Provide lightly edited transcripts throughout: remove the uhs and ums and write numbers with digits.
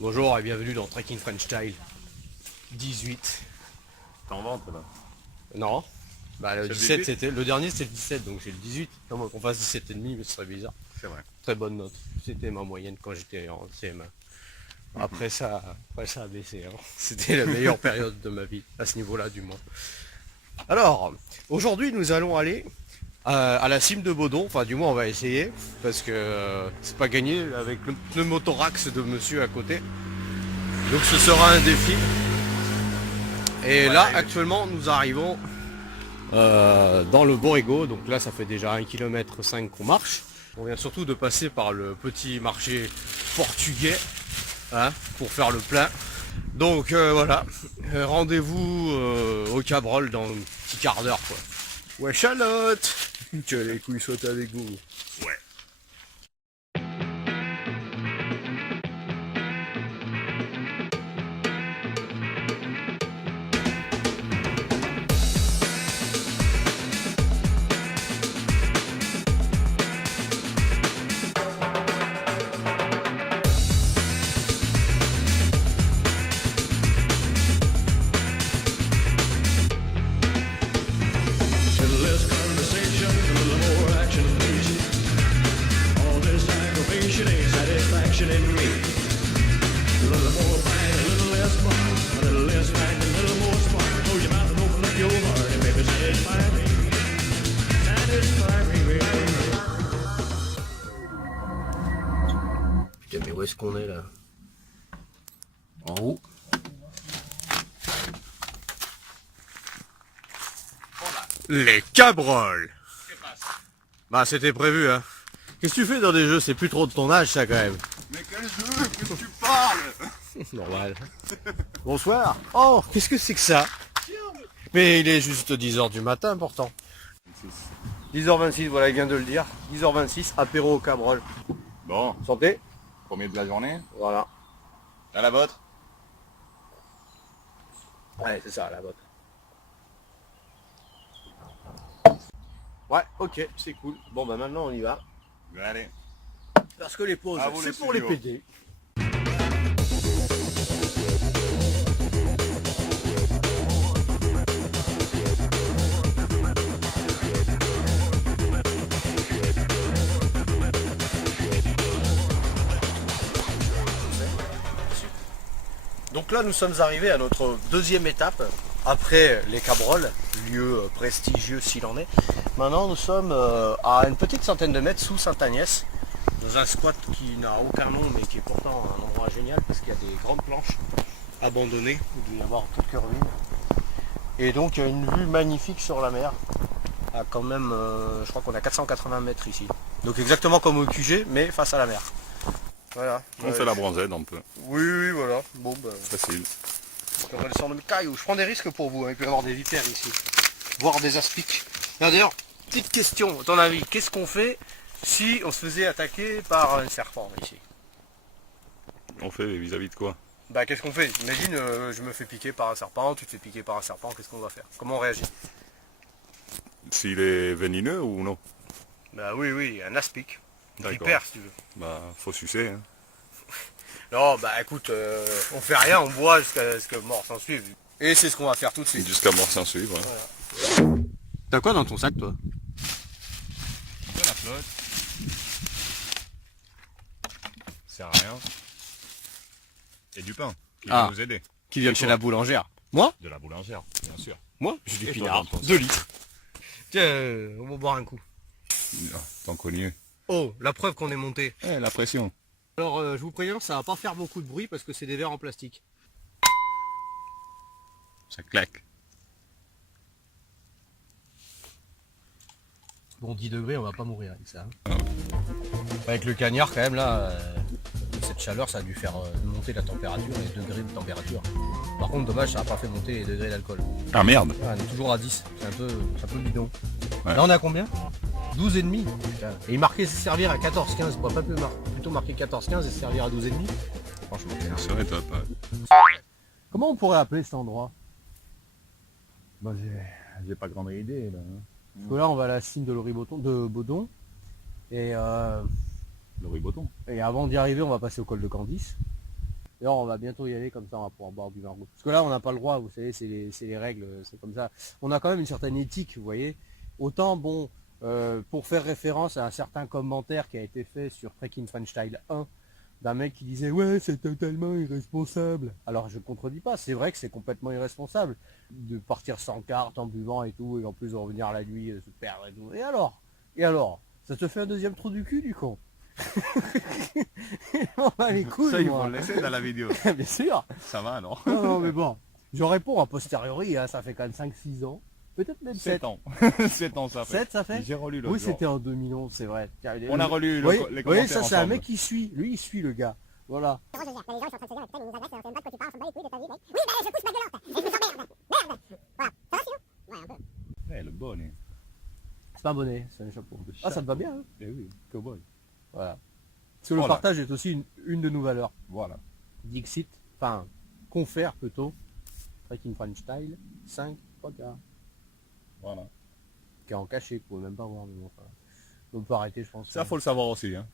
Bonjour et bienvenue dans Trekking French Style 18. T'en ventes là? Non, bah le C'est le 17 18? c'était le dernier, c'était le 17, donc j'ai le 18. Comment qu'on fasse 17 et demi, mais ce serait bizarre. C'est vrai. Très bonne note. C'était ma moyenne quand j'étais en CM1. Après ça a baissé, hein. C'était la meilleure période de ma vie, à ce niveau-là du moins. Alors, aujourd'hui nous allons aller à la cime de Baudon, enfin du moins on va essayer, parce que c'est pas gagné avec le pneumothorax de monsieur à côté. Donc ce sera un défi. Et Ouais, là arriver. actuellement nous arrivons dans le Borrego, donc là ça fait déjà 1,5 km qu'on marche. On vient surtout de passer par le petit marché portugais, hein, pour faire le plein. Donc voilà, rendez-vous au Cabrol dans un petit quart d'heure quoi. Ouais Charlotte, que les couilles sautent avec vous. Ouais. Little less conversation, a little more action, please. All this aggravation ain't satisfaction in me. A little more fight, a little less fun. A little less fight, a little more spark. Close your mouth and open up your heart and baby satisfy me. Satisfy me, baby. Putain mais où est-ce qu'on est là? En haut. Les Cabrols. Bah c'était prévu hein. Qu'est-ce que tu fais dans des jeux? C'est plus trop de ton âge ça quand même. Mais quel jeu? Qu'est-ce que tu parles? Normal. Bonsoir. Oh, qu'est-ce que c'est que ça? Mais il est juste 10h du matin pourtant. 10h26, voilà, il vient de le dire. 10h26, apéro au Cabrol. Bon, Santé. premier de la journée. Voilà. À la vôtre. Ouais, c'est ça, la vôtre. Ouais, ok, c'est cool. Bon, bah maintenant on y va. Allez. Parce que les pauses, À vous, c'est le pour les studio. PD. Donc là, nous sommes arrivés à notre deuxième étape, après les Cabrols, lieu prestigieux s'il en est. Maintenant, nous sommes à une petite centaine de mètres sous Sainte-Agnès, dans un squat qui n'a aucun nom, mais qui est pourtant un endroit génial, parce qu'il y a des grandes planches abandonnées, il doit y avoir quelques ruines. Et donc, il y a une vue magnifique sur la mer, à quand même, je crois qu'on a 480 mètres ici. Donc exactement comme au QG, mais face à la mer. Voilà. On fait la bronzette un peu. Oui, oui, voilà. Bon, bah... Facile. On va descendre mes cailloux. Je prends des risques pour vous, hein. Il peut y avoir des vipères ici. Voire des aspics. D'ailleurs, petite question, à ton avis, qu'est-ce qu'on fait si on se faisait attaquer par un serpent ici? On fait vis-à-vis de quoi? Bah qu'est-ce qu'on fait? Imagine, je me fais piquer par un serpent, tu te fais piquer par un serpent, qu'est-ce qu'on va faire? Comment on réagit? S'il est venimeux ou non? Bah oui, oui, un aspic. Une D'accord. vipère si tu veux. Bah, faut sucer. Hein. Non, bah écoute, on fait rien, on boit jusqu'à ce que mort s'en suive. Et c'est ce qu'on va faire tout de suite. Jusqu'à mort s'en suivre. Hein. Voilà. T'as quoi dans ton sac toi? De la flotte. C'est rien. Et du pain. Qui va Ah. nous aider. Qui vient de chez la boulangère? Moi? De la boulangère, bien sûr. Moi? J'ai du Et toi, pinard, dans ton 2 litres. Tiens, on va boire un coup. Ah, tant connu. Oh, la preuve qu'on est monté. Eh, la pression. Alors, je vous préviens, ça va pas faire beaucoup de bruit parce que c'est des verres en plastique. Ça claque. Bon, 10 degrés, on va pas mourir avec ça. Hein. Ah ouais. Avec le cagnard, quand même, là, cette chaleur, ça a dû faire monter la température, les degrés de température. Par contre, dommage, ça n'a pas fait monter les degrés d'alcool. Ah merde. Ah, on est toujours à 10, c'est un peu bidon. Ouais. Là, on est à combien? 12,5. Putain. Et il marquait se servir à 14,15. Pourquoi pas plutôt marquer 14,15 et se servir à 12,5? Franchement, c'est Ça serait top. Ouais. comment on pourrait appeler cet endroit? Bah, j'ai pas grande idée là. Parce que là, on va à la cime de Baudon. Et, Le riboton. et avant d'y arriver, on va passer au col de Candice. D'ailleurs, on va bientôt y aller, comme ça on va pouvoir boire du vin rouge. Parce que là, on n'a pas le droit, vous savez, c'est les règles, c'est comme ça. On a quand même une certaine éthique, vous voyez. Autant, bon, pour faire référence à un certain commentaire qui a été fait sur Trekking French Style 1, d'un mec qui disait ouais c'est totalement irresponsable. Alors je contredis pas, c'est vrai que c'est complètement irresponsable de partir sans carte en buvant et tout, et en plus de revenir la nuit, se perdre et tout. Et alors ça te fait un deuxième trou du cul du con. On va les couilles, Ça, il moi. faut le laisser dans la vidéo. Bien sûr. Ça va, alors. Non, non, mais bon, je réponds a posteriori, hein, ça fait quand même 5-6 ans. Peut-être même 7. 7 ans. 7 ans, ça fait. 7 ça fait. J'ai relu le Oui, c'était en 2011, c'est vrai. On a relu Oui, les oui, commentaires ça c'est un ensemble. mec qui suit. Lui, il suit le gars. Voilà. Les gens ils sont en train de se dire, putain, ils nous agressent, on sait même pas de quoi tu parles, on s'en bat les couilles de ta vie, mec. Oui, bah, je pousse ma gueulante, et je me sens merde, merde. Voilà, ça va sinon? Ouais, un peu. Eh, le bonnet. C'est pas un bonnet, c'est un chapeau. Ah, ça te va bien, hein? Eh oui, cowboy. Voilà. Parce que le Voilà. partage est aussi une de nos valeurs. Voilà. Dixit, enfin, confère plutôt. Trekking French Style, 5, 3 quarts. Voilà. Qui est en cachet, vous pouvez même pas voir. Mais bon, enfin, on peut arrêter, je pense. Ça, faut le savoir aussi. Hein.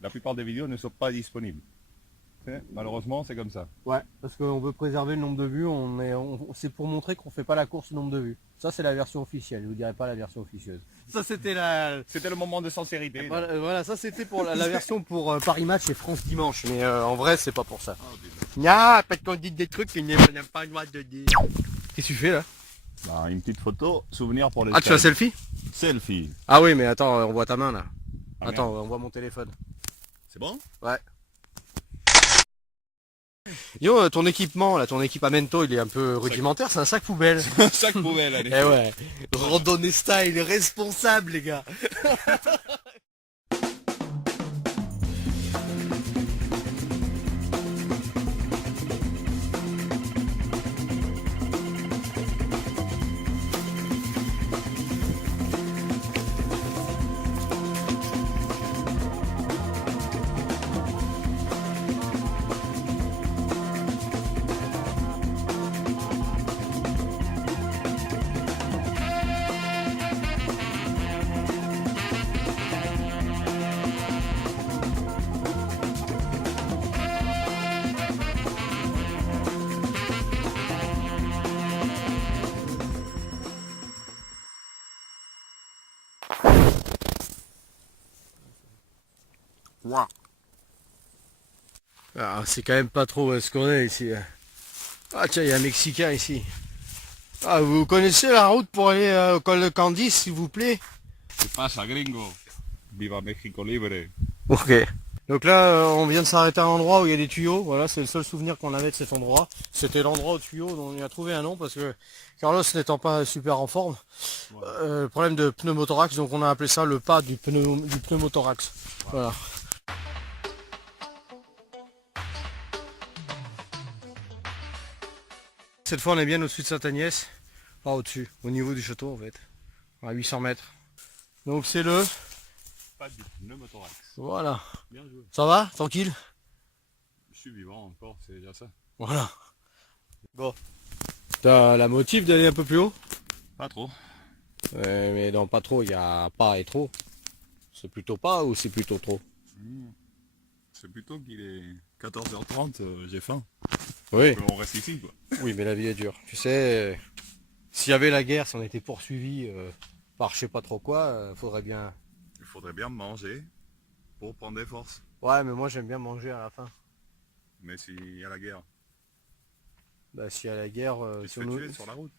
La plupart des vidéos ne sont pas disponibles. Malheureusement, c'est comme ça. Ouais, parce qu'on veut préserver le nombre de vues, c'est pour montrer qu'on fait pas la course au nombre de vues. Ça c'est la version officielle, je vous dirai pas la version officieuse. Ça c'était C'était le moment de sincérité. voilà, ça c'était pour la version pour Paris Match et France Dimanche, mais en vrai c'est pas pour ça. Nya, parce qu'on dit des trucs qu'on n'a pas le droit de dire. Qu'est-ce que tu fais là? Bah, une petite photo, souvenir pour les Ah, tu fais un selfie? Selfie. Ah oui, mais attends, on voit ta main là. Ah, Attends, on voit mon téléphone. C'est bon? Ouais. Yo, ton équipement là, ton équipamento, il est un peu rudimentaire, c'est un sac poubelle. Sac poubelle, allez. Eh ouais, randonnée style, responsable les gars. Wow. Ah, c'est quand même pas trop ce qu'on est ici. Ah tiens, il y a un Mexicain ici. Ah, vous connaissez la route pour aller au col de Candice, s'il vous plaît? ¿Qué pasa, gringo? Viva México libre. Ok. Donc là, on vient de s'arrêter à un endroit où il y a des tuyaux. Voilà, c'est le seul souvenir qu'on avait de cet endroit. C'était l'endroit aux tuyaux dont on y a trouvé un nom parce que Carlos n'étant pas super en forme, problème de pneumothorax, donc on a appelé ça le pas du pneumothorax. Voilà. Cette fois, on est bien au-dessus de Sainte-Agnès. Pas au-dessus, au niveau du château en fait. À 800 mètres. Donc c'est le... Pas du pneumothorax. Voilà. Bien joué. Ça va? Tranquille? Je suis vivant encore, c'est déjà ça. Voilà. Bon. T'as la motive d'aller un peu plus haut? Pas trop. Mais dans pas trop, il y a pas et trop. C'est plutôt pas ou c'est plutôt trop? C'est plutôt qu'il est 14h30, j'ai faim. Oui. On reste ici, quoi. Oui, mais la vie est dure. Tu sais, s'il y avait la guerre, si on était poursuivi par je sais pas trop quoi, faudrait bien... Il faudrait bien manger pour prendre des forces. Ouais, mais moi j'aime bien manger à la fin. Mais s'il y a la guerre, Bah s'il y a la guerre... tu te si fais on nous- tuer sur la route.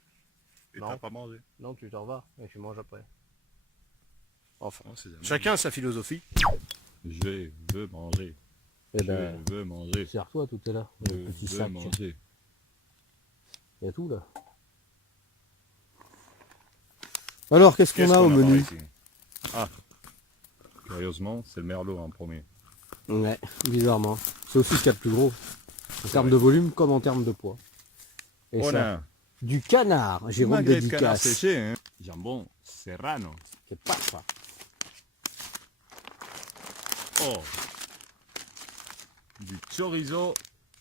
Et Non. t'as pas mangé. Non, tu t'en vas et tu manges après. Enfin, On sait jamais. chacun a sa philosophie. Je veux manger. Eh ben, Je veux manger. sers-toi tout est là. Je Le petit veux sac. manger. Il y a tout là. Alors, qu'est-ce qu'on Qu'est-ce a au qu'on menu? par ici? Ah, curieusement, c'est le merlot en premier. Ouais, bizarrement. C'est aussi ce qu'il y a de plus gros. En termes de volume comme en termes de poids. Et On ça, a du canard, Jérôme magret de canard dédicace. séché, hein. Jambon serrano. C'est pas ça. Oh, du chorizo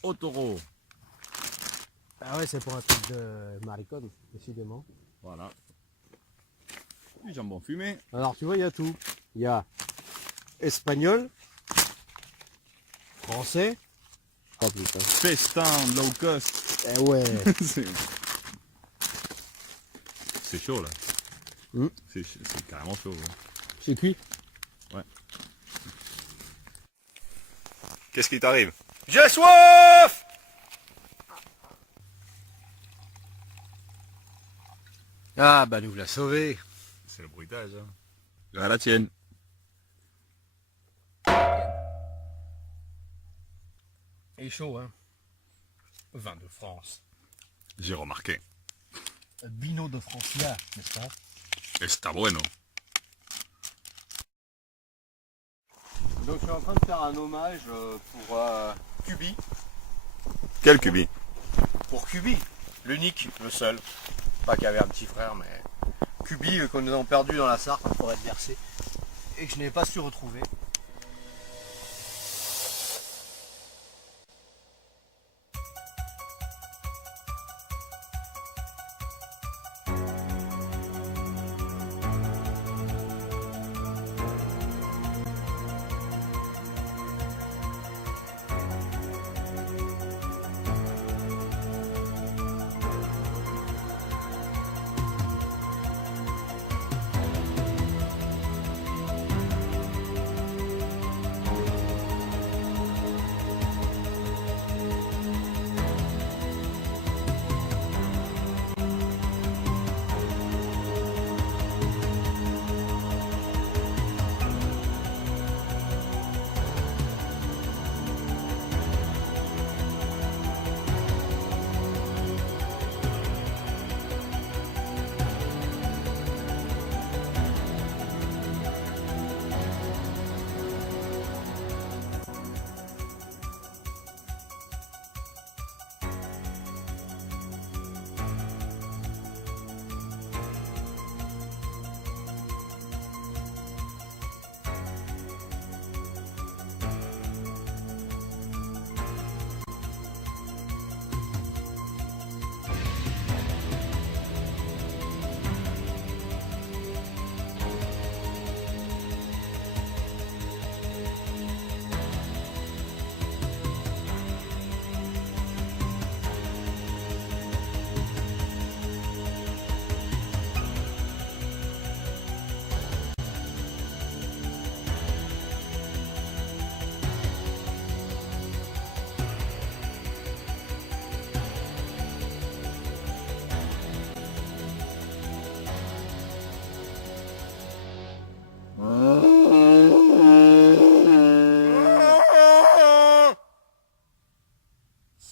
au taureau. Ah ouais, c'est pour un truc de maricone, décidément. Voilà. Du jambon fumé. Alors tu vois, il y a tout. Il y a espagnol, français, crois, putain. Festin, low cost. Eh ouais. C'est chaud là. Mm. C'est carrément chaud. Ouais. C'est cuit. Qu'est-ce qui t'arrive? J'ai soif! Ah bah nous l'a sauvé. C'est le bruitage. Hein. À la tienne. Il est chaud, hein. Vin de France. J'ai remarqué. Vino de Francia, n'est-ce pas? Está bueno. Donc je suis en train de faire un hommage pour Cubi. Quel cubi? Pour Cubi, l'unique, le seul. Pas qu'il y avait un petit frère, mais Cubi que nous avons perdu dans la Sarthe en forêt de Versée et que je n'ai pas su retrouver.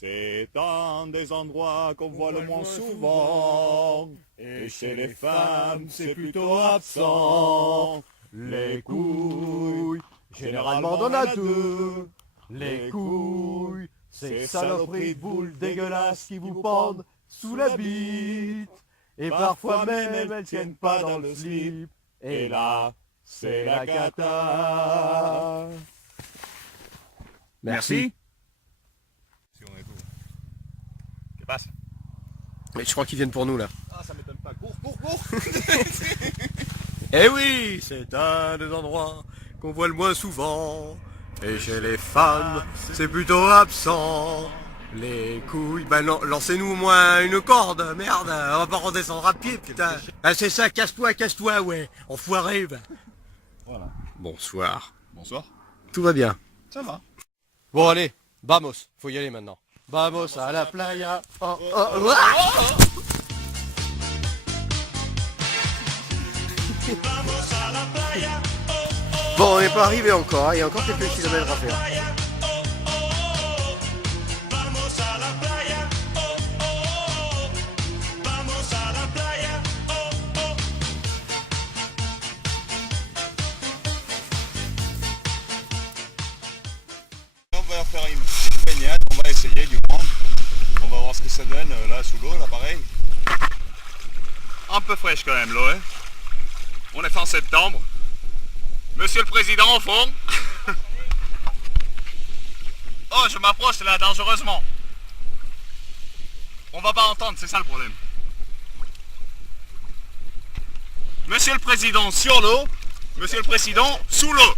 C'est un des endroits qu'on voit le moins souvent. Et chez les femmes, c'est plutôt absent. Les couilles, généralement on en a deux. Les couilles, ces saloperies de boules dégueulasses qui vous pendent sous la bite. Et parfois même elles tiennent pas dans le slip. Et là, c'est la cata. Merci. Si on est tout. Qu'est-ce qui passe? Mais je crois qu'ils viennent pour nous là. Ah, ça m'étonne pas. Cours, cours, cours. Eh oui, c'est un des endroits qu'on voit le moins souvent. Et chez les femmes, c'est plutôt absent. Les couilles, bah non, lancez-nous au moins une corde, merde, on va pas redescendre à pied, putain. Ah c'est ça, casse-toi, ouais, enfoiré, bah. Voilà. Bonsoir. Bonsoir. Tout va bien. Ça va. Bon allez, vamos, faut y aller maintenant. Vamos à la playa. Oh, oh, oh. Bon, on n'est pas arrivé encore, il y a encore quelques kilomètres à faire. On va faire une petite baignade, on va essayer du moins. On va voir ce que ça donne là sous l'eau, là pareil. Un peu fraîche quand même l'eau, hein. On est fin septembre. Monsieur le Président au fond. Oh, je m'approche là dangereusement. On va pas entendre, c'est ça le problème. Monsieur le Président sur l'eau. Monsieur le Président sous l'eau.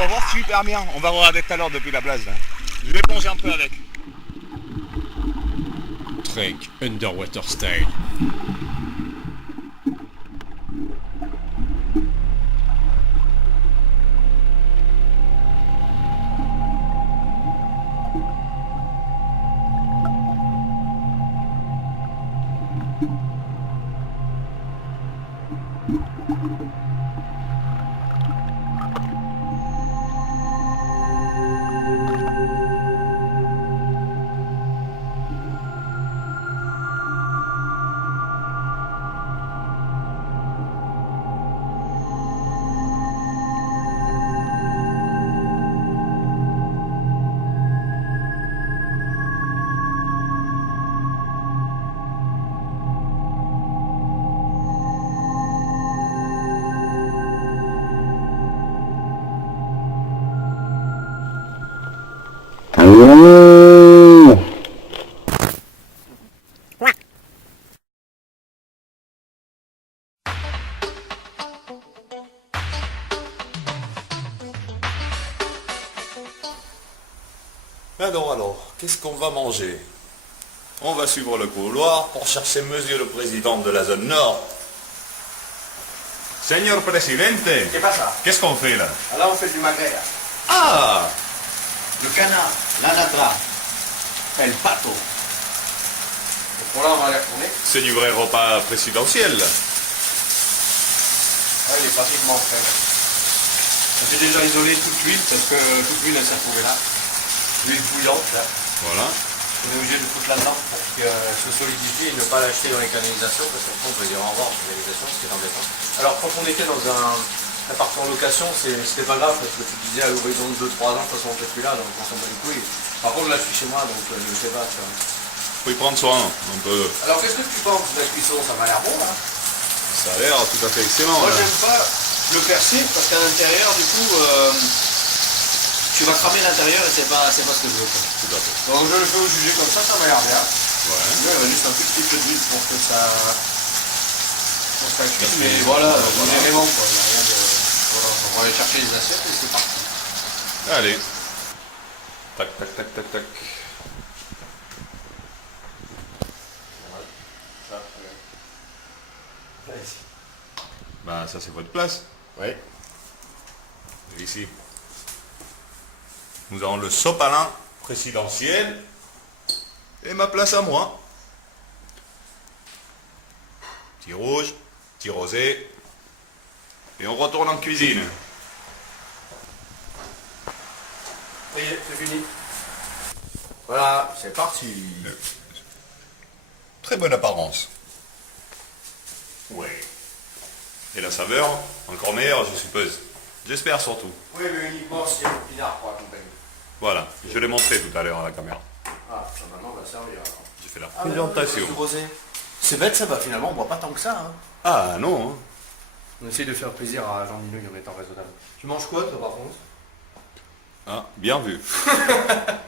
dois voir super bien. On va regarder tout à l'heure depuis la place là. Je vais plonger un peu avec. Trek Underwater Style. Alors, qu'est-ce qu'on va manger? On va suivre le couloir pour chercher Monsieur le Président de la zone nord. Señor Presidente, ¿Qué pasa? qu'est-ce qu'on fait là? Là, on fait du magret. Là. Ah, Le canard, l'anatra, el pato. Pour là, on va les retourner. c'est du vrai repas présidentiel. Ouais, il est pratiquement prêt. On s'est déjà isolé toute l'huile parce que toute l'huile elle s'est retrouvée là. L'huile bouillante là. Voilà. On est obligé de foutre là-dedans pour qu'elle se solidifie et ne pas l'acheter dans les canalisations parce qu'après on peut dire au revoir aux canalisations, ce qui est embêtant. Alors quand on était dans un appartement en location, c'était pas grave parce que tu disais à l'horizon de 2-3 ans, de toute façon on n'est plus là, donc on s'en bat les couilles. Par contre là je suis chez moi donc je ne sais pas. Ça. Faut y prendre soin un peu. Alors qu'est-ce que tu penses de la cuisson? Ça m'a l'air bon là. Ça a l'air tout à fait excellent. Moi là. j'aime pas le persil parce qu'à l'intérieur du coup tu vas cramer l'intérieur et c'est pas ce que je veux. Quoi. Tout à fait. Donc je le fais au jugé comme ça m'a l'air bien. Ouais. Là, il y a juste un tout petit peu d'huile pour que ça cuise, mais voilà, on est élément quoi. Il y a rien de. Voilà, on va aller chercher les assiettes et c'est parti. Allez. Tac, tac, tac, tac, tac. Bah ça c'est votre place. Oui. Et ici. Nous avons le sopalin présidentiel et ma place à moi. Petit rouge, petit rosé. Et on retourne en cuisine. Ça y est, c'est fini. Voilà, c'est parti. Très bonne apparence. Ouais. Et la saveur, encore meilleure, je suppose. J'espère surtout. Oui, mais uniquement si il y a le pinard pour accompagner. Voilà, je l'ai montré tout à l'heure à la caméra. Ah, ça maintenant on va servir alors. J'ai fait la Ah, présentation. du rosé. C'est bête ça, bah finalement on boit pas tant que ça. Hein. Ah non, hein. On essaie de faire plaisir à Jean Minouille en étant raisonnable. Tu manges quoi toi par contre? Ah, bien vu.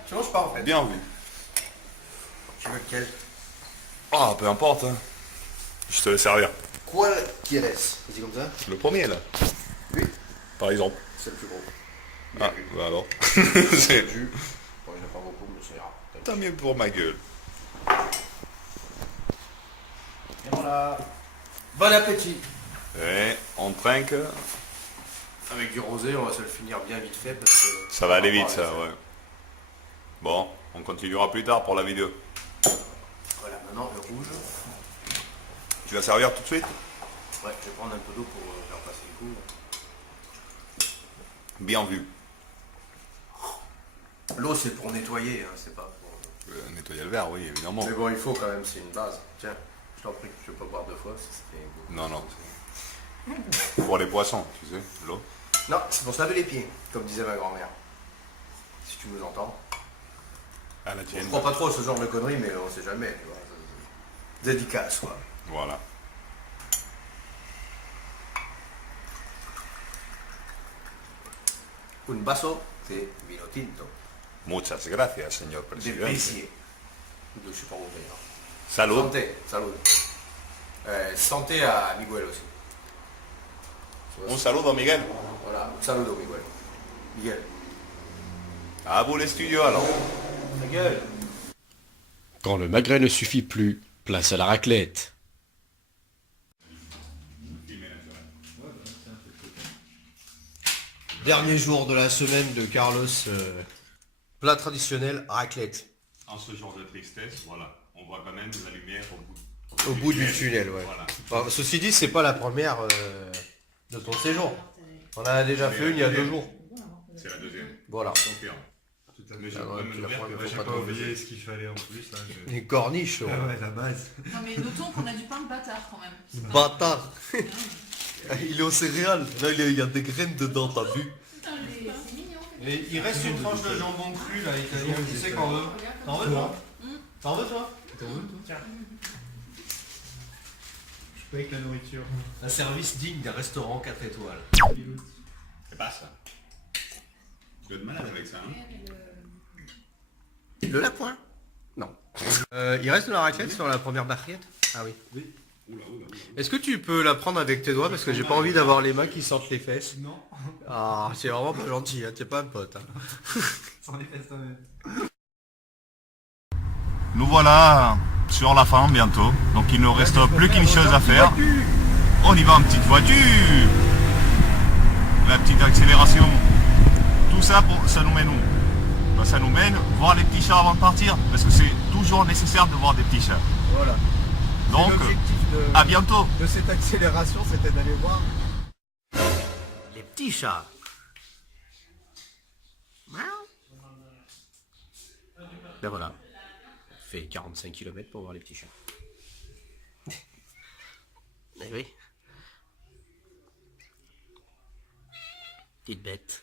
Tu manges pas en fait. Bien vu. Tu veux lequel? Ah, peu importe. Hein. Je te laisse servir. Quel quieres? C'est comme ça? Le premier là. Oui. Par exemple. C'est le plus gros. Ah, bah alors. C'est du. Bon, il n'y en a pas beaucoup, mais ça ira. Tant mieux pour ma gueule. Et voilà. Bon appétit. Et on trinque. Avec du rosé, on va se le finir bien vite fait parce que. Ça va aller vite ça, ouais. Bon, on continuera plus tard pour la vidéo. Voilà, maintenant le rouge. Tu vas servir tout de suite? Ouais, je vais prendre un peu d'eau pour faire passer le goût. Bien vu. L'eau c'est pour nettoyer, hein, c'est pas pour. Nettoyer le verre, oui, évidemment. Mais bon, il faut quand même, c'est une base. Tiens, je t'en prie, je ne peux pas boire deux fois, c'était. Non, non. Pour les poissons, tu sais, l'eau. Non, c'est pour se laver les pieds, comme disait ma grand-mère. Si tu nous entends. À la Je tienne. crois pas trop à ce genre de conneries, mais on sait jamais, tu vois. Dédicace, quoi. Voilà. Un vaso de vino tinto. Muchas gracias, señor De presidente. Béziers. De je sais pas où d'ailleurs. Salud. Santé, salud. Santé à Miguel aussi. Un saludo, Miguel. Voilà, saludo Miguel. Miguel. À vous les studios alors. Ta gueule. Quand le magret ne suffit plus, place à la raclette. Dernier jour de la semaine de Carlos. Plat traditionnel, raclette. En ce genre de tristesse, voilà, on voit quand même la lumière Au bout du tunnel, ouais. Voilà. Enfin, ceci dit, c'est pas la première de ton séjour. On en a déjà fait une il y a 2 jours. C'est la deuxième. Voilà. Confirme. Mais je Ah ouais, peux me puis la l'ouvrir, première mais fois, j'ai pas pas trop oublié ce qu'il fallait en plus. Là, Les corniches, Ah ouais, la base. Non mais notons qu'on a du pain de bâtard quand même. Bâtard. Il est aux céréales. Là, il y a des graines dedans, t'as vu? Putain, c'est mignon. Et il reste une tranche de jambon cru, là, italien. Qui c'est qu'on veut? T'en veux, toi? T'en veux, toi? Tiens. Je suis pas avec la nourriture. Un service digne d'un restaurant 4 étoiles. C'est pas ça. Tu es de malade avec ça, hein? Le lapin? Non. Il reste de la raclette sur la première barriette? Ah oui. Oula, oula, oula. Est-ce que tu peux la prendre avec tes doigts parce que j'ai pas envie d'avoir les mains qui sentent les fesses? Non, Ah, c'est vraiment pas gentil, hein, t'es pas un pote. Hein. sans les fesses toi-même. Nous voilà sur la fin bientôt. Donc il ne reste plus qu'une chose à faire. On y va en petite voiture. La petite accélération. Tout ça, ça nous mène où? Ben, ça nous mène voir les petits chats avant de partir. Parce que c'est toujours nécessaire de voir des petits chats. Voilà. Donc, L'objectif à bientôt. de cette accélération, c'était d'aller voir. Les petits chats. Ben voilà. On fait 45 km pour voir les petits chats. Eh oui. Petite bête.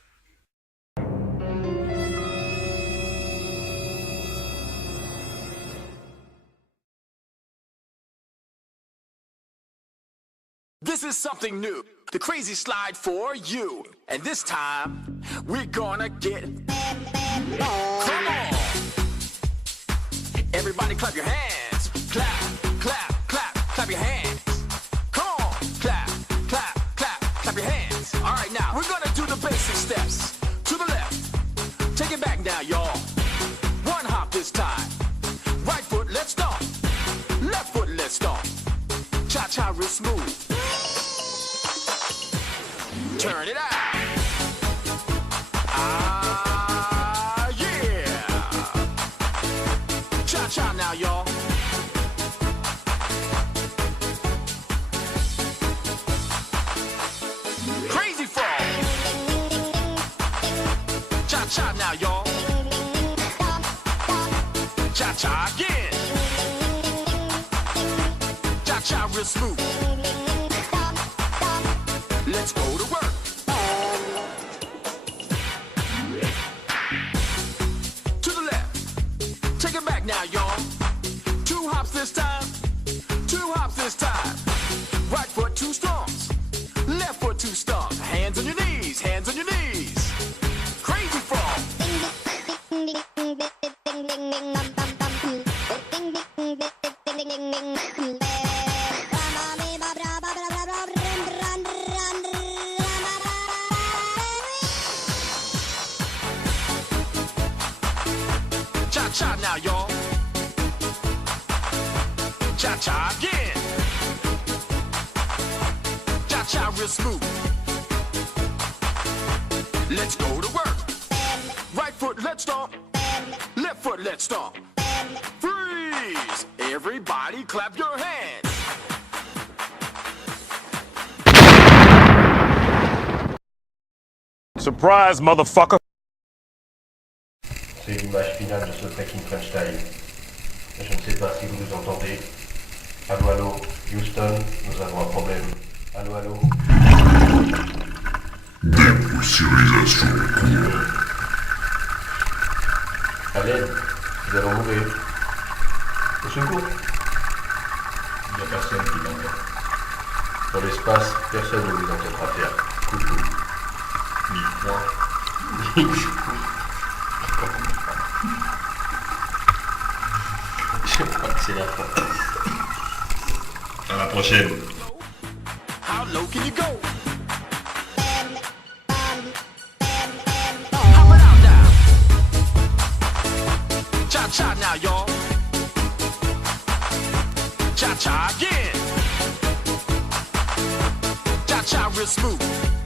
This is something new, the crazy slide for you. And this time, we're gonna get... Come on! Everybody clap your hands. Clap, clap, clap, clap your hands. Come on! Clap, clap, clap, clap your hands. All right, now, we're gonna do the basic steps. To the left. Take it back now, y'all. One hop this time. Right foot, let's stomp. Left foot, let's stomp. Cha-cha real smooth. Turn it out. Ah, yeah. Cha-cha now, y'all. Crazy frog. Cha-cha now, y'all. Cha-cha again. Cha-cha real smooth. Let's go to work. To the left. Take it back now, y'all. 2 hops this time. 2 hops this time. Right foot 2 stomps. Left foot 2 stomps. Hands on your knees. Hands on your knees. Crazy frog. Cha-cha now, y'all. Cha-cha again. Cha-cha real smooth. Let's go to work. Right foot, let's stomp. Left foot, let's stomp. Freeze! Everybody clap your hands. Surprise, motherfucker! C'est l'image finale de ce trekking French Style. Je ne sais pas si vous nous entendez. Allô, allô, Houston, nous avons un problème. Allô, allô. Dépressurisation À l'aide, nous allons mourir. Au secours. Il n'y a personne qui l'entend. Dans l'espace, personne ne vous entendra faire coucou. Ni moi, ni vous. Je crois que c'est la fin. À la prochaine. How low can you go? Cha-cha now, y'all. Cha-cha again. Cha-cha real smooth.